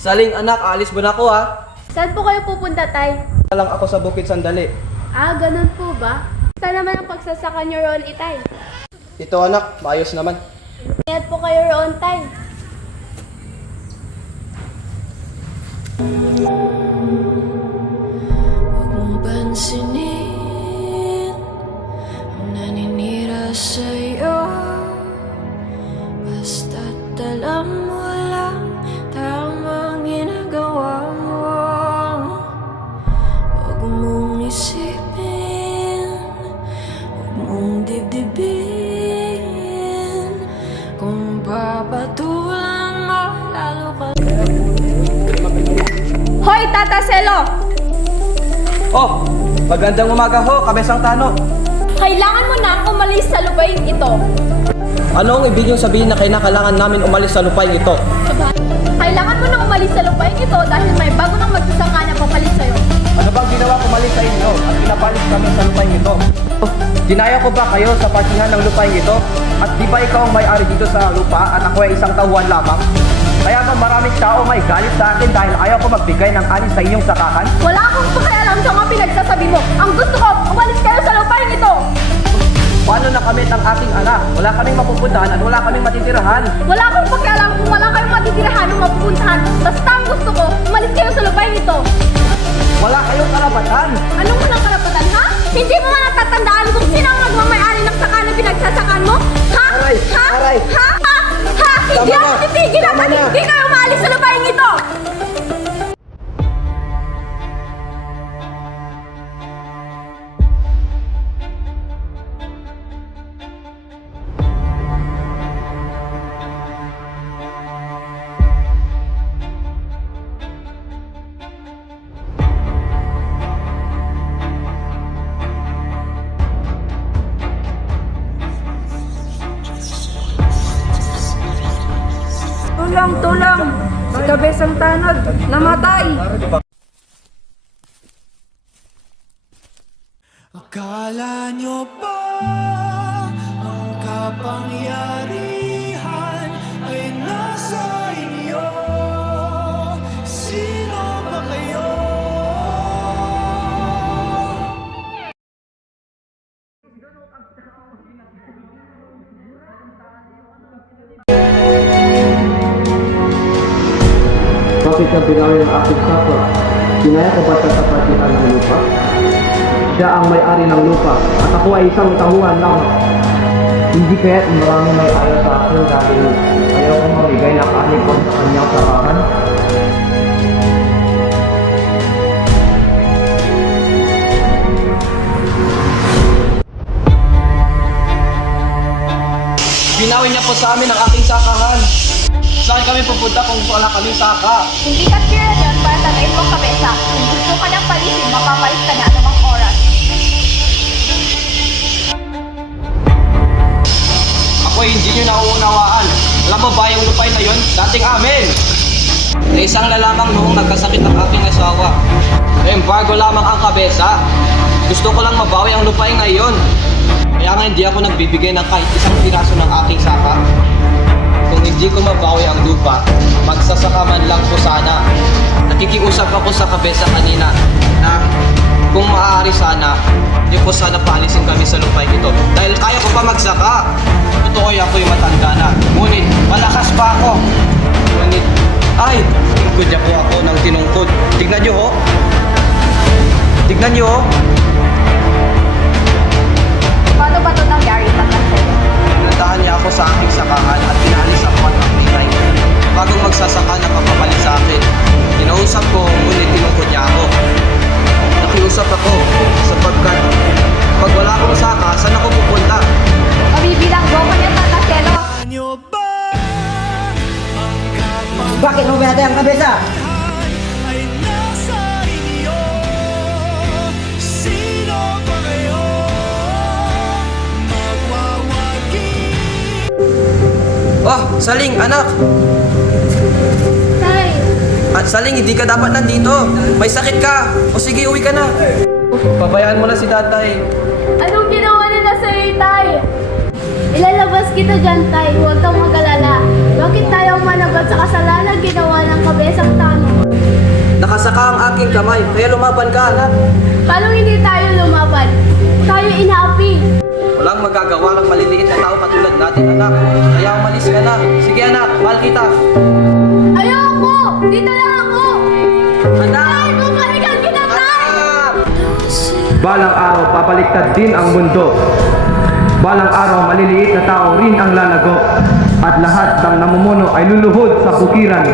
Saling anak, aalis mo na ako ha. Saan po kayo pupunta, Tay? Lang ako sa bukid sandali. Ah, ganun po ba? Saan naman ang pagsasaka niyo roon, Itay? Ito anak, maayos naman. Ingat po kayo roon, Tay. Huwag mong pansinin ang naninira sa'yo. Basta't alam mo lang tamang ginagawa mo. Huwag mong isipin, huwag mong dibdibin. Kung papatulan mo, lalo ka. Hoy, Tata Selo! Oh, magandang umaga ho, Kabesang Tano. Kailangan mo na umalis sa lupain ito. Ano ang ibig niyong sabihin na kailangan namin umalis sa lupain ito? Kailangan mo na umalis sa lupain ito dahil may bago nang magsasaka na papalit sa'yo. Ano bang ginawa ko mali sa inyo at pinapalis kami sa lupain ito? Dinaya ko ba kayo sa partihan ng lupain ito? At di ba ikaw ang may-ari dito sa lupa at ako ay isang tauhan lamang? Kaya ba maraming tao may galit sa akin dahil ayaw ko magbigay ng ani sa inyong sakahan? Wala akong pakialam sa mga pinagsasabi mo. Ang gusto ko, umalis kayo sa lupain ito. Paano nakamit ang aking anak? Wala kaming mapupuntahan at wala kaming matitirahan. Wala akong pakialam kung wala kayong matitirahan o mapupuntahan. Basta ang gusto ko, umalis kayo sa lupain ito. Wala kayong karapatan. Anong unang karapatan, ha? Hindi mo man natatandaan kung sino ang magmamayari ng saka na pinagsasakan mo? Ha? Aray! Ha? Aray! Ha? Ha? Ha? Hindi Tama ako na! titigil Tama hanggang na! hindi kayo umaalis sa lupain ito! Tulang, tulang! Si Kabesang Tanod, namatay! Akala nyo ba ang kapangyarihan ay nasa inyo? Sino ba kayo? Bakit ka binawi ng aking sapa? Dinaya ko ba siya sa partihan ng lupa? Siya ang may-ari ng lupa at ako ay isang tauhan lamang. Hindi kaya't maraming may ayaw sa akin dahil ayaw kong mamigay ng aking kon sa kanyang sakahan. Binawi niya po sa amin ang aking sakahan. Saan kami pupunta kung wala kami saka? Hindi ka tira dyan para tagayin mo ang kabesa. Kung gusto ka ng palisin, mapapalis ka na anumang oras. Ako hindi nyo nauunawaan. Alam mo ba yung lupain na yun? Dating amin! Na isang lalamang noong nagkasakit ang aking asawa. Embargo lamang ang kabesa. Gusto ko lang mabawi ang lupain na iyon. Kaya nga hindi ako nagbibigay ng kahit isang piraso ng aking saka. Kung hindi ko mabawi ang lupa, magsasaka man lang po sana. Nakikiusap ako sa kabesa kanina na kung maaari sana, hindi po sana paalisin kami sa lupain ito. Dahil kaya ko pa magsaka. Totoo ako'y matanda na. Ngunit, malakas pa ako. Ngunit, ay, tinungkod ako ng tinungkod. Tignan nyo ho. Tignan nyo ho. Paano ba ito nangyari, Tata Selo? Pinuntahan niya ako sa aking sakahan at pinalis ako at ang pilay. Bagong magsasaka na papapalit sa akin. Kinausap ko, ngunit tinungkod niya ako. Nakiusap ako sapagkat pag wala akong saka, saan ako pupunta? Mabibilang ko niya, Tata Selo. Nyo ba ang kapangyarihan Bakit mo binatay ang kabesa? ay nasa inyo? Sino ba kayo? Magwawagi. Oh, Saling, anak! Tay, At Saling, hindi ka dapat nandito. May sakit ka. O sige, uwi ka na. Pabayaan mo na si tatay. anong ginawa nila sa'yo, Tay? Ilalabas kita dyan, Tay. Huwag kang mag-alala. Bakit tayo managot sa kasalanan ginawa ng kabesang Tanod? Nasa ka ang aking kamay, kaya lumaban ka, anak. Paano hindi tayo lumaban? Tayo inaapi. Walang magagawa ng maliliit na tao katulad natin, anak. Kaya umalis ka na. Sige, anak, mahal kita. Ayoko! Dito lang ako! Anak! Ay, bumalikan kita, Tay! Anak! Balang araw papaliktad din ang mundo. Balang araw maliliit na tao rin ang lalago. At lahat ng namumuno ay luluhod sa bukiran.